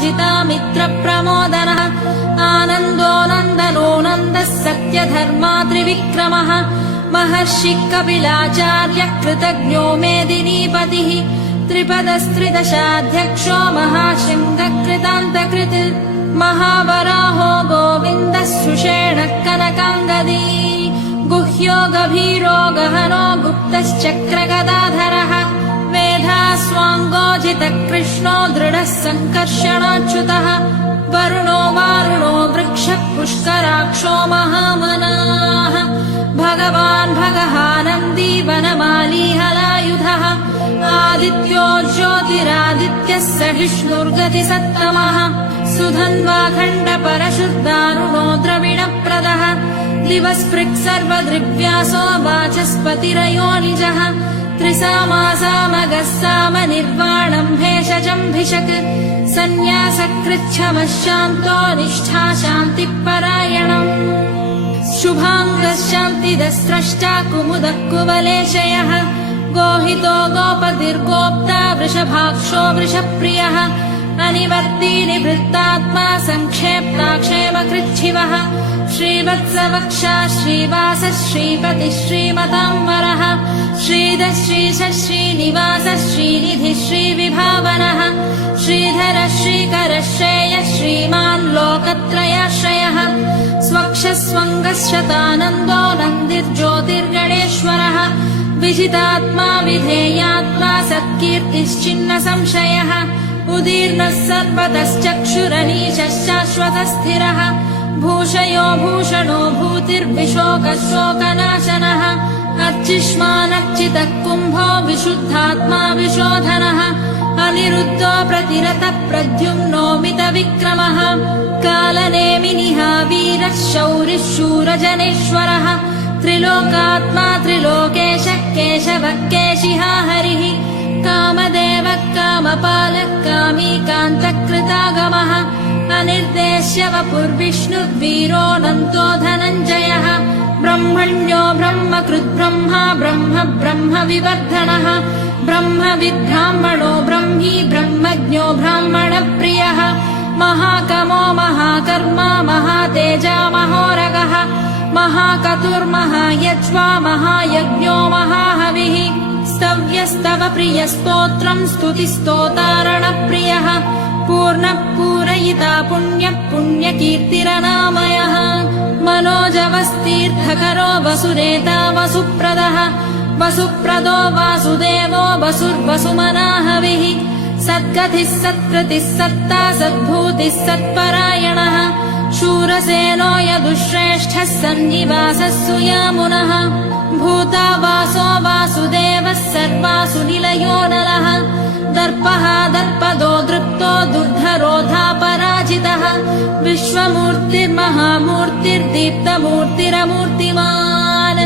मित्रप्रमोदनः आनन्दो नन्दनो नन्दः सत्यधर्मा त्रिविक्रमः महर्षि कपिलाचार्य कृतज्ञो मेदिनीपतिः त्रिपदस्त्रिदशाध्यक्षो महाशृङ्गकृतान्तकृत् महावराहो गोविन्दः सुषेणः कनकाङ्गदी गुह्यो गभीरो गहनो गुप्तश्चक्रगदाधरः मेधास्वाङ्गोजितः कृष्णो दृढः सङ्कर्षणाच्युतः वरुणो वारुणो वृक्षः पुष्कराक्षो महामनाः भगवान् भगहानन्दी वनमाली हलायुधः आदित्यो ज्योतिरादित्यः सहिष्णुर्गतिसत्तमः सुधन्वाखण्ड परशुर्दारुणो द्रविणप्रदः दिवस्पृक् सर्वदृग्व्यासो वाचस्पतिरयो निजः त्रिसामासामगः सामनिर्वाणम् भेषजम्भिषक् सन्न्यासकृच्छमः शान्तो निष्ठा शान्तिपरायणम् शुभाङ्गः शान्तिदः स्रष्टा कुमुदः कुवलेशयः गोहितो गोपतिर्गोप्ता वृषभाक्षो वृषप्रियः अनिवर्ती निवृत्तात्मा संक्षेप्ता क्षेमकृच्छिवः श्रीवत्सवक्षा श्रीवासः श्रीपतिः श्रीमताम्बरः श्रीधः श्रीशः श्रीनिवासः श्रीनिधिः श्रीविभावनः श्रीधरः श्रीकरः श्रेयः श्रीमान् लोकत्रयाश्रयः स्वक्षस्वङ्गः शतानन्दो नन्दिर्ज्योतिर्गणेश्वरः विजितात्मा विधेयात्मा सत्कीर्तिश्चिन्न संशयः उदीर्णः सर्वतश्चक्षुरनीशः शाश्वतस्थिरः भूषयो भूषणो भूतिर्विशोकः शोकनाशनः अर्चिष्मानर्चितः कुम्भो विशुद्धात्मा विशोधनः अनिरुद्धो प्रतिरतः प्रद्युम्नो मितविक्रमः कालनेमिनिः वीरः शौरिः शूरजनेश्वरः त्रिलोकात्मा त्रिलोकेशः केशवः केशिहा हरिः कामदेवः कामपालः कामी कान्तकृतागमः अनिर्देश्य वपुर्विष्णुर्वीरोऽनन्तो धनञ्जयः ब्रह्मण्यो ब्रह्मकृद्ब्रह्मा ब्रह्म ब्रह्मविवर्धनः ब्रह्मविद्ब्राह्मणो ब्रह्मी ब्रह्मज्ञो ब्राह्मणप्रियः महाकमो महाकर्मा महातेजा महोरगः महाकतुर्महायज्वा महायज्ञो महाहविः स्तव्यस्तव प्रियस्तोत्रम् स्तुतिस्तोतारणप्रियः पूर्णः पूरयिता पुण्यः पुण्यकीर्तिरनामयः मनोजवस्तीर्थकरो वसुरेता वसुप्रदः वसुप्रदो वासुदेवो वसुर्वसुमनाहविः सद्गतिः सत्कृतिः सत्ता सद्भूतिः सत्परायणः शूरसेनो यदुश्रेष्ठः सन्निवासः सुयामुनः भूता वासो वासुदेवः सर्वासु निलयो नलः दर्पः दर्पदो दृप्तो दुर्धरोधापराजितः विश्वमूर्तिर्महामूर्तिर्दीप्तमूर्तिरमूर्तिमान्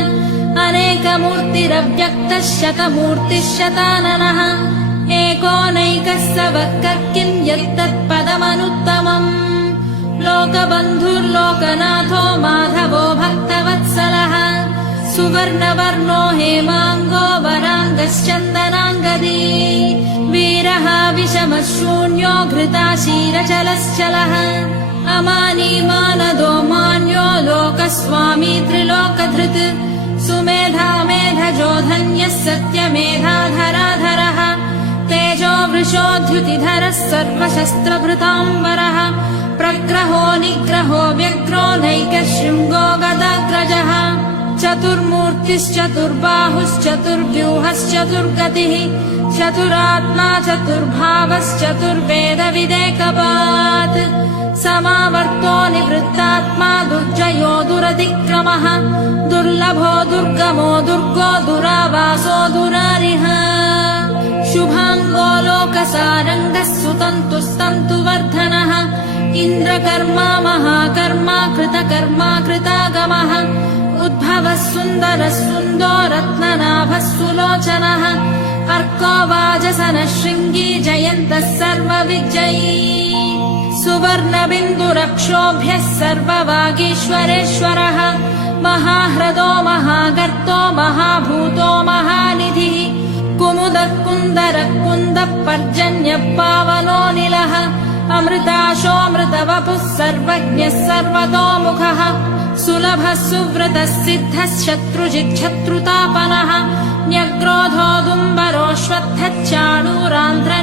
अनेकमूर्तिरव्यक्तः शतमूर्तिः शताननः एकोनैकः स वक्कः किं यत्तत्पदमनुत्तमम् लोकबन्धुर्लोकनाथो माधवो भक्तवत्सलः सुवर्णवर्णो हेमाङ्गो वराङ्गश्चन्दनाङ्गदी वीरः विषमः शून्यो घृताशीरचलश्चलः अमानी मानदो मान्यो लोकस्वामी त्रिलोकधृत् सुमेधा मेधजो धन्यः सत्यमेधाधराधरः तेजो वृषोद्युतिधरः सर्वशस्त्रभृताम्बरः प्रग्रहो निग्रहो व्यग्रो नैकशृङ्गो गदाग्रजः चतुर्मूर्तिश्चतुर्बाहुश्चतुर्व्यूहश्चतुर्गतिः चतुरात्मा चतुर्भावश्चतुर्वेदविदेकपात् समावर्तो निवृत्तात्मा दुर्जयो दुरतिक्रमः दुर्लभो दुर्गमो दुर्गो दुरावासो दुरारिः शुभाङ्गो लोकसारङ्गः सुतन्तुस्तन्तुवर्धनः इन्द्रकर्मा महाकर्मा कृतकर्मा कृतागमः उद्भवः सुन्दरः सुन्दो रत्ननाभः सुलोचनः अर्को वाजसनः शृङ्गी जयन्तः सर्वविजयी सुवर्णबिन्दुरक्षोभ्यः सर्ववागीश्वरेश्वरः महाह्रदो महागर्तो महाभूतो महानिधिः कुमुदः कुन्दरः कुन्दः पर्जन्यः पावनोऽनिलः अमृताशोऽमृतवपुः सर्वज्ञः सर्वतोमुखः सुलभः सुव्रतः सिद्धः शत्रुजिच्छत्रुतापनः न्यग्रोधोदुम्बरोऽश्वत्थश्चाणूरान्ध्र